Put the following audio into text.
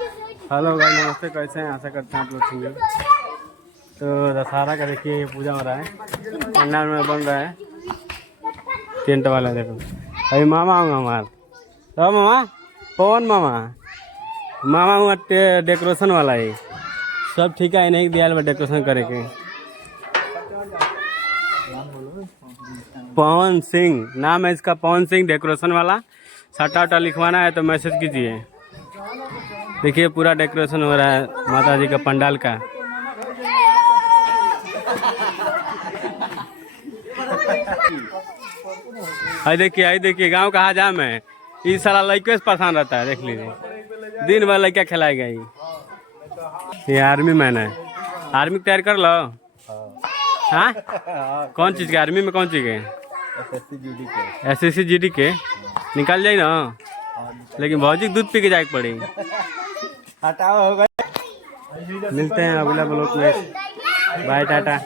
Hello भाई, नमस्ते। कैसे हैं? आशा करते हैं आप लोग ठीक हैं। तो दशहरा का देखिए पूजा हो रहा है, पंडाल में बन रहा है टेंट वाला। देखो अभी मामा हूँ हमार। तो मामा पवन मामा मामा हुआ डेकोरेशन वाला है। सब ठीक है, नहीं दिया डेकोरेशन करे के। पवन सिंह नाम है इसका, पवन सिंह डेकोरेशन वाला। सट्टा उट्टा लिखवाना है तो मैसेज कीजिए। देखिए पूरा डेकोरेशन हो रहा है माता जी का पंडाल का। आई देखिए गांव का हजाम है। इस साला लड़के से परेशान रहता है, देख लीजिए दिन भर लड़का खिलाएगा। ये आर्मी मैन है। आर्मी की तैयारी कर लो। हाँ कौन चीज़ के? आर्मी में कौन चीज़ के? SSC GD के निकल जाए ना, लेकिन भौजी दूध पी के जाके पड़ी। मिलते हैं अगला ब्लॉग में। बाय टाटा।